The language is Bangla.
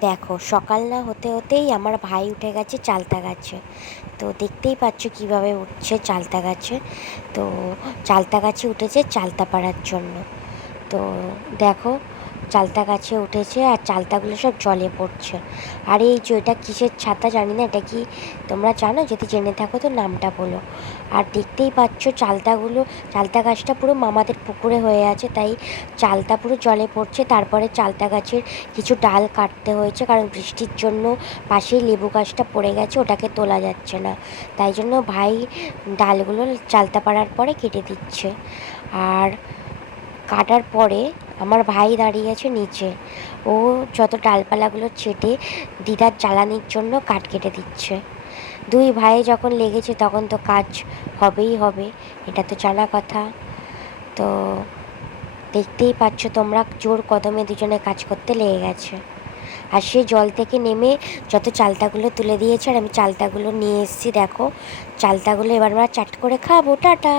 দেখো সকাল না হতে হতেই আমার ভাই উঠে গেছে চালতা গাছে। তো দেখতেই পাচ্ছ কীভাবে উঠছে চালতা গাছে। তো চালতা গাছে উঠেছে চালতা পাড়ার জন্য। তো দেখো চালতা গাছে উঠেছে আর চালতাগুলো সব জলে পড়ছে। আর এই যে এটা কিসের ছাতা জানি না, এটা কি তোমরা জানো? যদি জেনে থাকো তো নামটা বলো। আর দেখতেই পাচ্ছ চালতাগুলো, চালতা গাছটা পুরো মামাদের পুকুরে হয়ে আছে, তাই চালতা পুরো জলে পড়ছে। তারপরে চালতা গাছের কিছু ডাল কাটতে হয়েছে, কারণ বৃষ্টির জন্য পাশেই লেবু গাছটা পড়ে গেছে, ওটাকে তোলা যাচ্ছে না। তাই জন্য ভাই ডালগুলো চালতা পাড়ার পরে কেটে দিচ্ছে। আর কাটার পরে আমার ভাই দাঁড়িয়ে আছে নিচে। ও যত ডালপালাগুলো ছেটে দিদার জ্বালানির জন্য কাঠ কেটে দিচ্ছে। দুই ভাই যখন লেগেছে তখন তো কাজ হবেই হবে, এটা তো জানা কথা। তো দেখতেই পাচ্ছ তোমরা জোর কদমে দুজনে কাজ করতে লেগে গেছে। আর সে জল থেকে নেমে যত চালতাগুলো তুলে দিয়েছে আর আমি চালতাগুলো নিয়ে এসেছি, দেখো। চালতাগুলো এবার আমরা চাট করে খাব, টাটা!